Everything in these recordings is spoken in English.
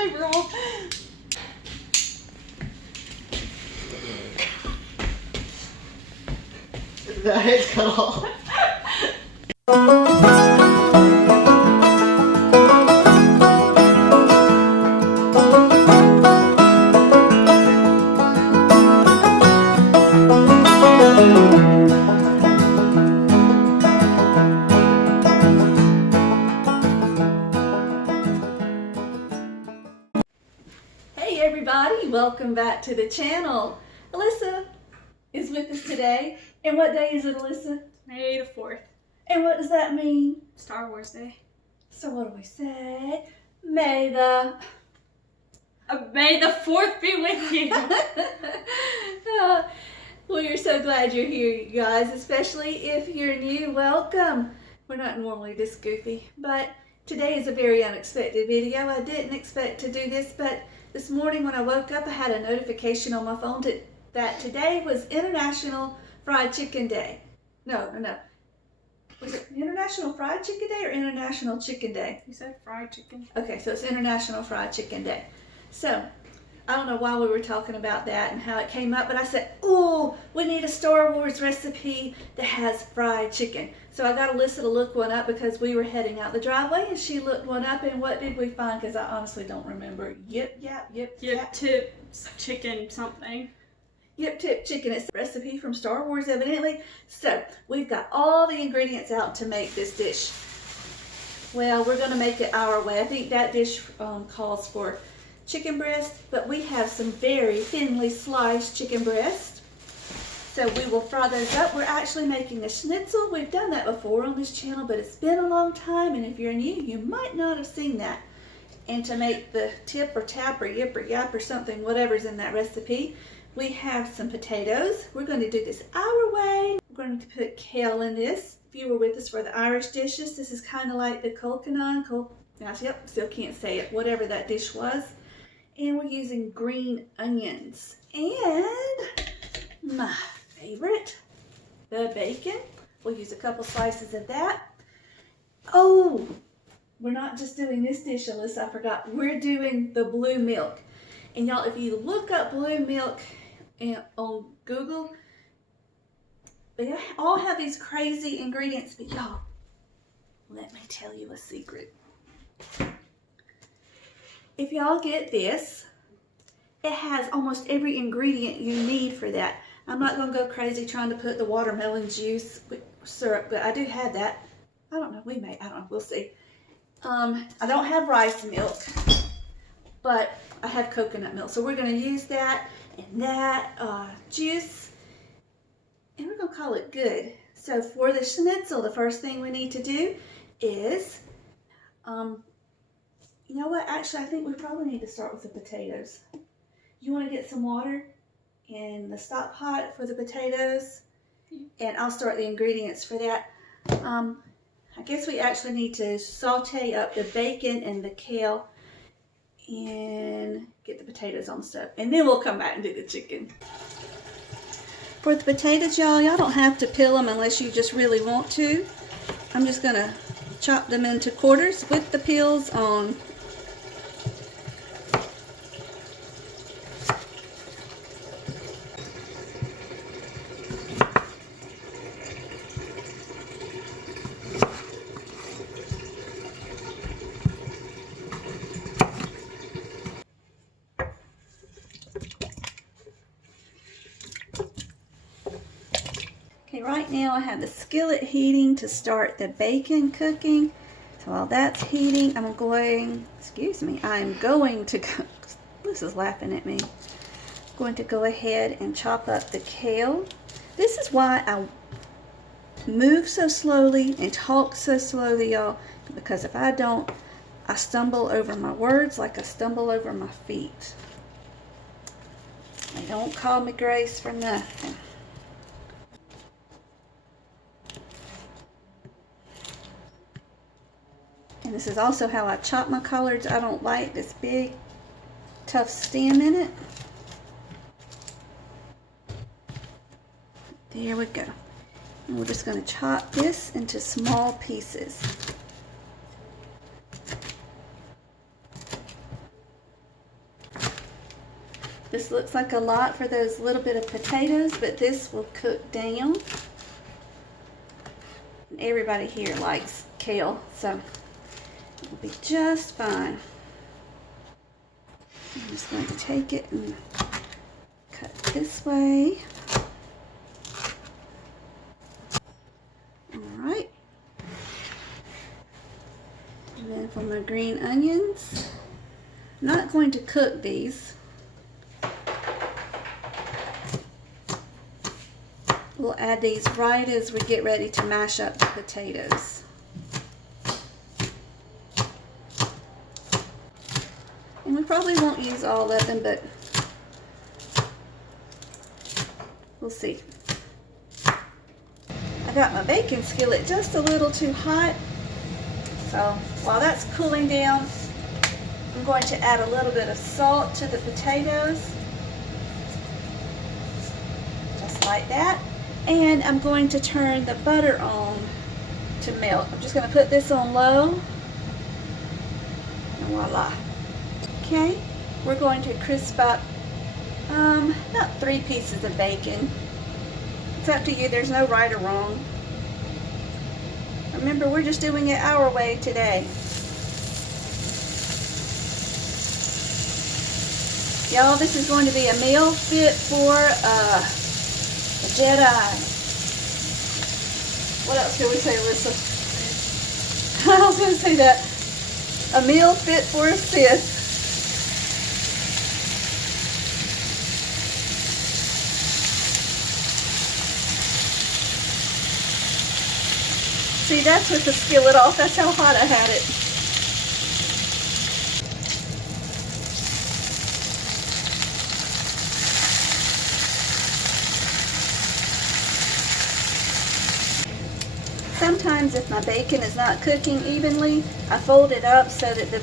paper off. The head's cut off. Hey everybody, welcome back to the channel. Alyssa is with us today. And what day is it, Alyssa? May the 4th. And what does that mean? Star Wars Day. So what do we say? May the 4th be with you. Well, we're so glad you're here, you guys, especially if you're new. Welcome. We're not normally this goofy, but today is a very unexpected video. I didn't expect to do this, but this morning when I woke up, I had a notification on my phone that today was International Fried Chicken Day. No. Was it International Fried Chicken Day or International Chicken Day? You said fried chicken. Okay, so it's International Fried Chicken Day. So, I don't know why we were talking about that and how it came up, but I said, oh, we need a Star Wars recipe that has fried chicken. So I got Alyssa to look one up because we were heading out the driveway and she looked one up, and what did we find? Because I honestly don't remember. Yip Tip chicken something. Tip chicken. It's a recipe from Star Wars, evidently. So we've got all the ingredients out to make this dish. Well, we're going to make it our way. I think that dish calls for chicken breast, but we have some very thinly sliced chicken breast. So we will fry those up. We're actually making a schnitzel. We've done that before on this channel, but it's been a long time, and if you're new, you might not have seen that. And to make the tip or tap or yip or yap or something, whatever's in that recipe, we have some potatoes. We're going to do this our way. We're going to put kale in this. If you were with us for the Irish dishes, this is kind of like the still can't say it, whatever that dish was. And we're using green onions. And my favorite, the bacon. We'll use a couple slices of that. Oh, we're not just doing this dish, Alyssa, I forgot. We're doing the blue milk. And y'all, if you look up blue milk on Google, they all have these crazy ingredients. But y'all, let me tell you a secret. If y'all get this, it has almost every ingredient you need for that. I'm not going to go crazy trying to put the watermelon juice with syrup, but I do have that. I don't know, we'll see. I don't have rice milk, but I have coconut milk. So we're going to use that and that juice, and we're going to call it good. So for the schnitzel, the first thing we need to do is, you know what? Actually, I think we probably need to start with the potatoes. You want to get some water in the stock pot for the potatoes, and I'll start the ingredients for that. I guess we actually need to saute up the bacon and the kale and get the potatoes on the stove, and then we'll come back and do the chicken. For the potatoes, y'all don't have to peel them unless you just really want to. I'm just going to chop them into quarters with the peels on. Okay, right now I have the skillet heating to start the bacon cooking. So while that's heating, I'm going to go, this is laughing at me. I'm going to go ahead and chop up the kale. This is why I move so slowly and talk so slowly, y'all, because if I don't, I stumble over my words like I stumble over my feet. They don't call me Grace for nothing. And this is also how I chop my collards. I don't like this big, tough stem in it. There we go. And we're just going to chop this into small pieces. This looks like a lot for those little bit of potatoes, but this will cook down. Everybody here likes kale, so it'll be just fine. I'm just going to take it and cut this way. Alright. And then for my green onions, I'm not going to cook these. We'll add these right as we get ready to mash up the potatoes. And we probably won't use all of them, but we'll see. I got my baking skillet just a little too hot, so while that's cooling down, I'm going to add a little bit of salt to the potatoes, just like that. And I'm going to turn the butter on to melt. I'm just going to put this on low, and voila. Okay, we're going to crisp up about 3 pieces of bacon. It's up to you, there's no right or wrong. Remember, we're just doing it our way today. Y'all, this is going to be a meal fit for a Jedi. What else can we say, Alyssa? I was going to say that. A meal fit for a Sith. See, that's with the skillet off. That's how hot I had it. Sometimes if my bacon is not cooking evenly, I fold it up so that the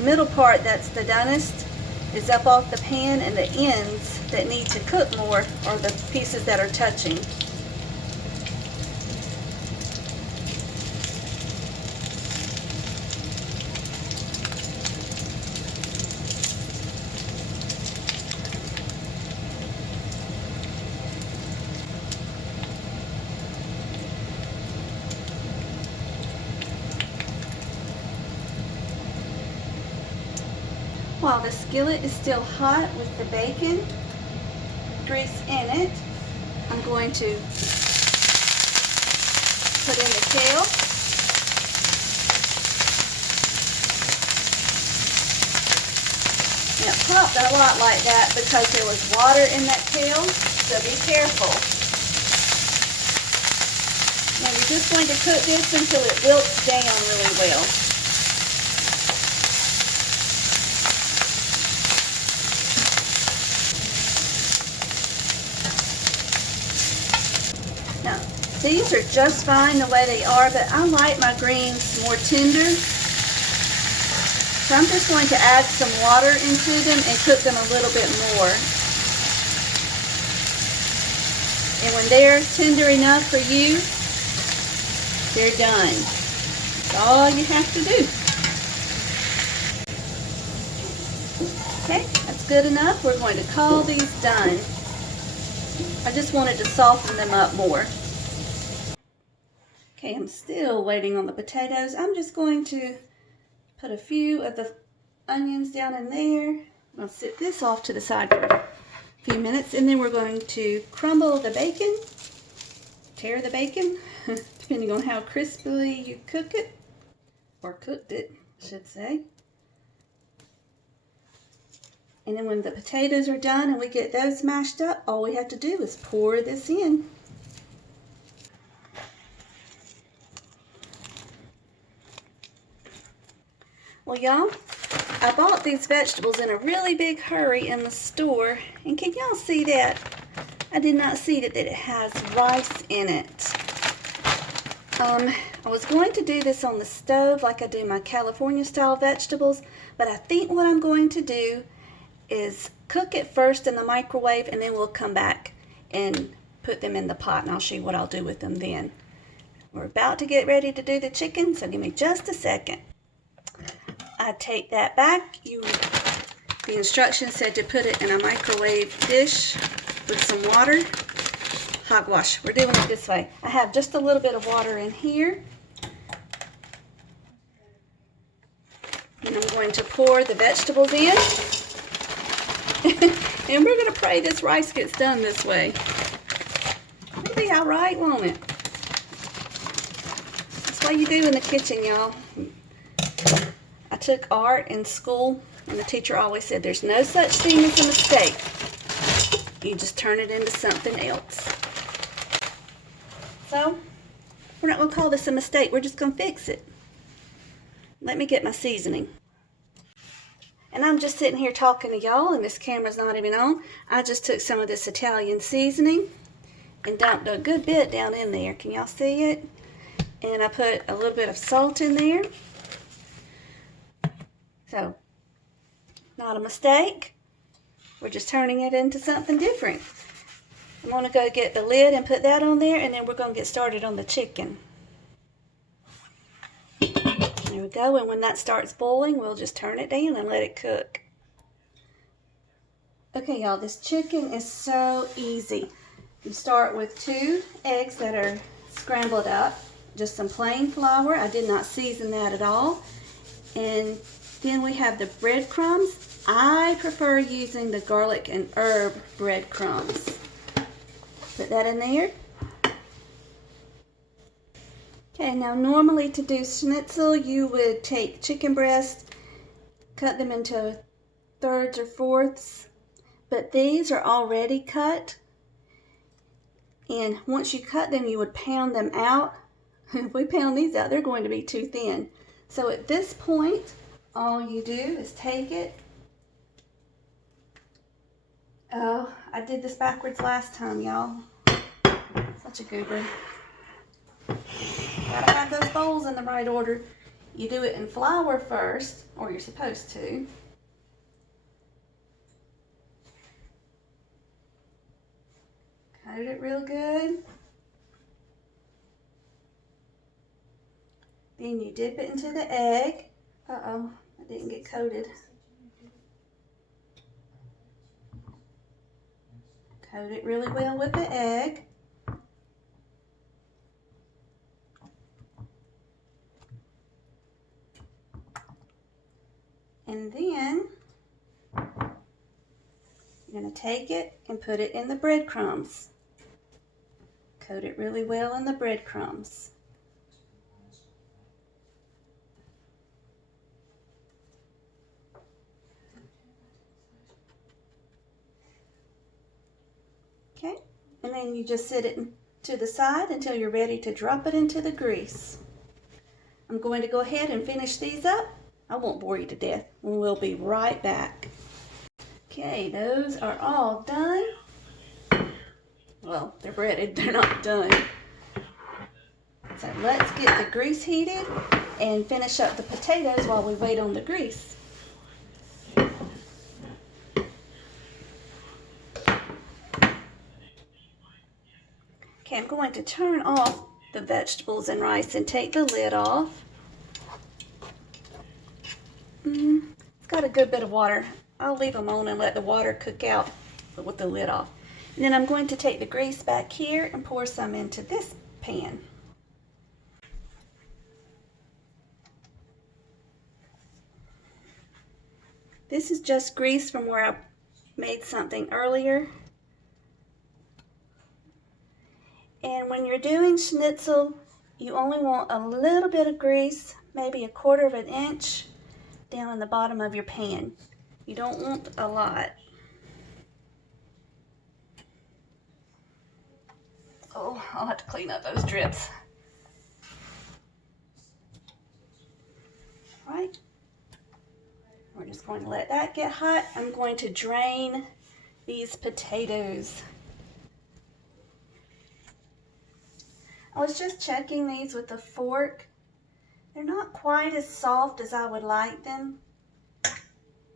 middle part that's the donest is up off the pan, and the ends that need to cook more are the pieces that are touching. While the skillet is still hot with the bacon grease in it, I'm going to put in the kale. Now it popped a lot like that because there was water in that kale, so be careful. Now you're just going to cook this until it wilts down really well. Now, these are just fine the way they are, but I like my greens more tender. So I'm just going to add some water into them and cook them a little bit more. And when they're tender enough for you, they're done. That's all you have to do. Okay, that's good enough. We're going to call these done. I just wanted to soften them up more. Okay, I'm still waiting on the potatoes. I'm just going to put a few of the onions down in there. I'll set this off to the side for a few minutes, and then we're going to crumble the bacon, tear the bacon, depending on how crisply you cook it, or cooked it, I should say. And then when the potatoes are done and we get those mashed up, all we have to do is pour this in. Well, y'all, I bought these vegetables in a really big hurry in the store, and can y'all see that? I did not see that it has rice in it. I was going to do this on the stove like I do my California style vegetables, but I think what I'm going to do is cook it first in the microwave, and then we'll come back and put them in the pot, and I'll show you what I'll do with them then. We're about to get ready to do the chicken, so give me just a second. I take that back. You The instructions said to put it in a microwave dish with some water. Hogwash. We're doing it this way. I have just a little bit of water in here. And I'm going to pour the vegetables in. And we're going to pray this rice gets done this way. It'll be all right, won't it? That's what you do in the kitchen, y'all. I took art in school, and the teacher always said there's no such thing as a mistake. You just turn it into something else. So, we're not going to call this a mistake. We're just going to fix it. Let me get my seasoning. And I'm just sitting here talking to y'all, and this camera's not even on. I just took some of this Italian seasoning and dumped a good bit down in there. Can y'all see it? And I put a little bit of salt in there. So, not a mistake. We're just turning it into something different. I'm going to go get the lid and put that on there, and then we're going to get started on the chicken. There we go, and when that starts boiling, we'll just turn it down and let it cook. Okay, y'all, this chicken is so easy. You start with 2 eggs that are scrambled up, just some plain flour. I did not season that at all. And then we have the breadcrumbs. I prefer using the garlic and herb breadcrumbs. Put that in there. Okay, now normally to do schnitzel, you would take chicken breasts, cut them into thirds or fourths, but these are already cut. And once you cut them, you would pound them out. If we pound these out, they're going to be too thin. So at this point, all you do is take it. Oh, I did this backwards last time, y'all. Such a goober. Gotta have those bowls in the right order. You do it in flour first, or you're supposed to. Coat it real good. Then you dip it into the egg. Uh-oh, I didn't get coated. Coat it really well with the egg. And then you're going to take it and put it in the breadcrumbs. Coat it really well in the breadcrumbs. Okay, and then you just sit it to the side until you're ready to drop it into the grease. I'm going to go ahead and finish these up. I won't bore you to death. We'll be right back. Okay, those are all done. Well, they're breaded, they're not done. So let's get the grease heated and finish up the potatoes while we wait on the grease. Okay, I'm going to turn off the vegetables and rice and take the lid off. It's got a good bit of water. I'll leave them on and let the water cook out with the lid off. And then I'm going to take the grease back here and pour some into this pan. This is just grease from where I made something earlier. And when you're doing schnitzel, you only want a little bit of grease, maybe 1/4 of an inch, down in the bottom of your pan. You don't want a lot. Oh, I'll have to clean up those drips. All right. We're just going to let that get hot. I'm going to drain these potatoes. I was just checking these with a fork. They're not quite as soft as I would like them.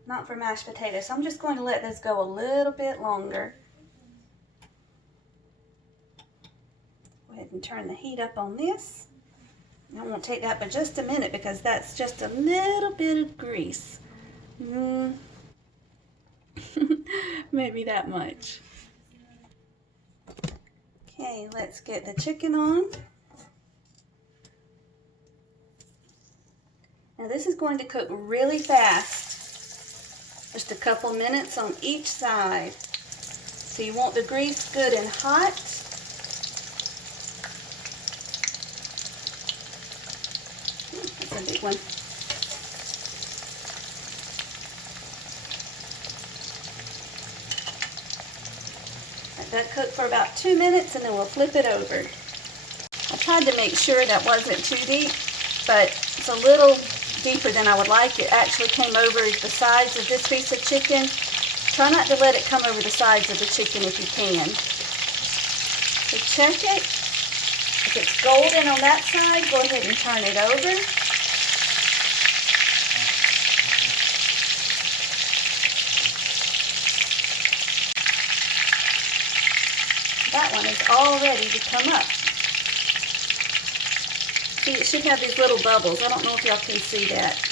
Not for mashed potatoes. So I'm just going to let those go a little bit longer. Go ahead and turn the heat up on this. I won't take that but just a minute because that's just a little bit of grease. Maybe that much. Okay, let's get the chicken on. Now this is going to cook really fast. Just a couple minutes on each side. So you want the grease good and hot. That's a big one. Let that cook for about 2 minutes and then we'll flip it over. I tried to make sure that wasn't too deep, but it's a little deeper than I would like. It actually came over the sides of this piece of chicken. Try not to let it come over the sides of the chicken if you can. So check it. If it's golden on that side, go ahead and turn it over. That one is all ready to come up. See, it should have these little bubbles. I don't know if y'all can see that.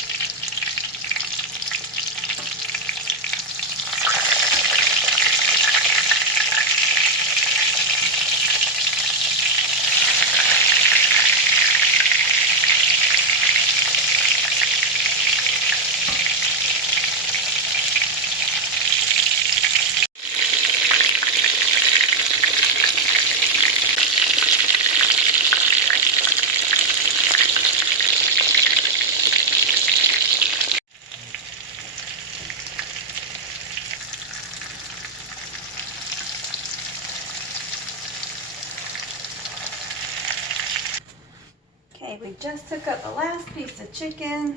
Okay, we just took up the last piece of chicken.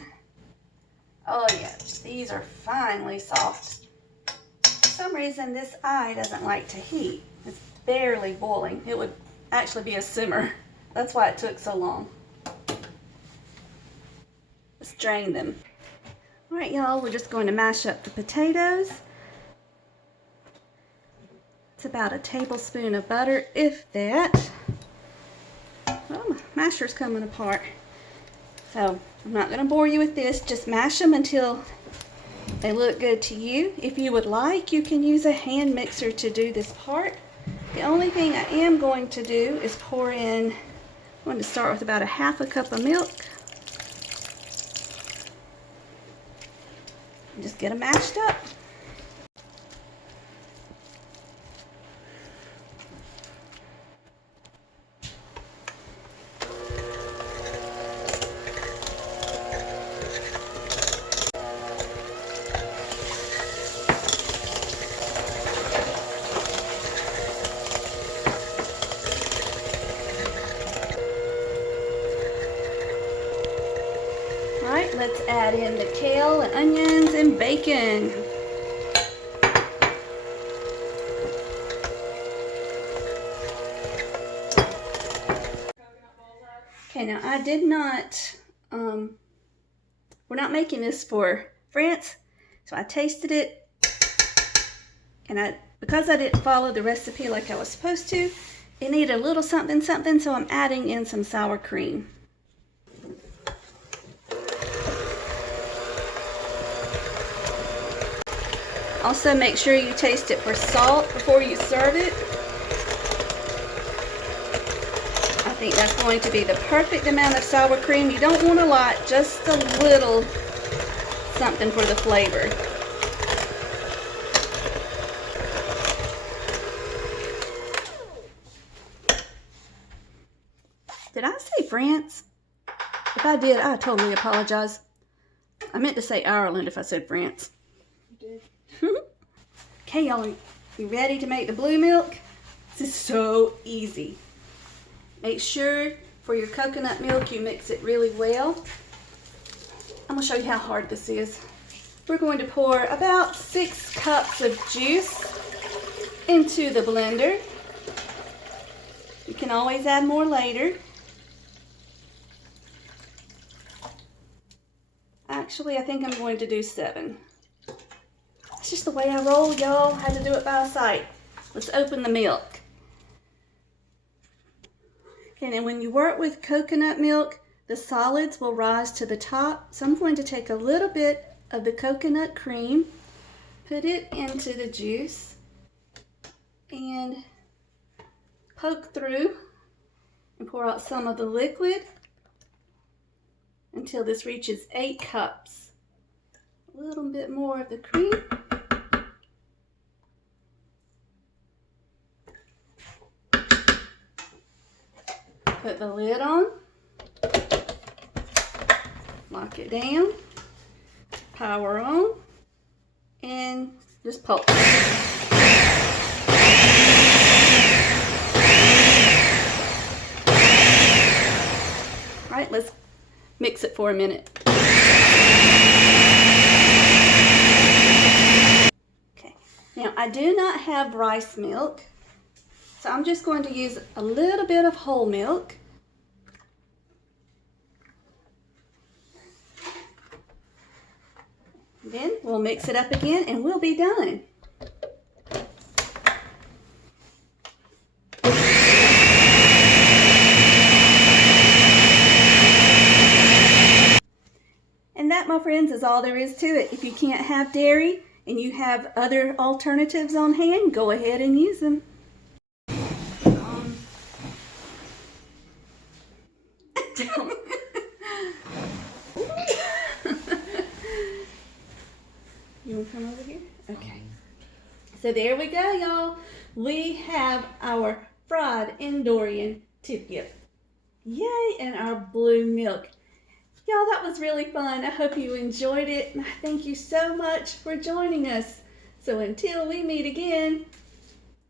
Oh yeah, these are finely soft. For some reason this eye doesn't like to heat. It's barely boiling. It would actually be a simmer. That's why it took so long. Let's drain them. All right, y'all, we're just going to mash up the potatoes. It's about a tablespoon of butter, if that. Oh, my masher's coming apart. So I'm not going to bore you with this. Just mash them until they look good to you. If you would like, you can use a hand mixer to do this part. The only thing I am going to do is pour in, I'm going to start with about a half a cup of milk. And just get them mashed up. Alright, let's add in the kale and onions and bacon. Okay, now I did not, we're not making this for France, so I tasted it, and because I didn't follow the recipe like I was supposed to, it needed a little something something, so I'm adding in some sour cream. Also, make sure you taste it for salt before you serve it. I think that's going to be the perfect amount of sour cream. You don't want a lot, just a little something for the flavor. Did I say France? If I did, I totally apologize. I meant to say Ireland if I said France. You did. Okay, y'all, you ready to make the blue milk? This is so easy. Make sure for your coconut milk you mix it really well. I'm going to show you how hard this is. We're going to pour about 6 cups of juice into the blender. You can always add more later. Actually, I think I'm going to do 7. It's just the way I roll, y'all. Had to do it by sight. Let's open the milk. Okay, and when you work with coconut milk, the solids will rise to the top. So I'm going to take a little bit of the coconut cream, put it into the juice and poke through and pour out some of the liquid until this reaches 8 cups. A little bit more of the cream. Put the lid on. Lock it down. Power on. And just pulse. Alright, let's mix it for a minute. Okay, now I do not have rice milk, so I'm just going to use a little bit of whole milk. Then we'll mix it up again and we'll be done. And that, my friends, is all there is to it. If you can't have dairy and you have other alternatives on hand, go ahead and use them. You want to come over here? Okay. So there we go, y'all. We have our fried Endorian Tip-Yip. Yay, and our blue milk. Y'all, that was really fun. I hope you enjoyed it. And thank you so much for joining us. So until we meet again.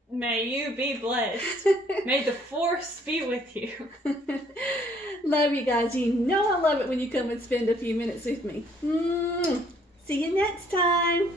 May you be blessed. May the force be with you. Love you guys. You know I love it when you come and spend a few minutes with me. See you next time.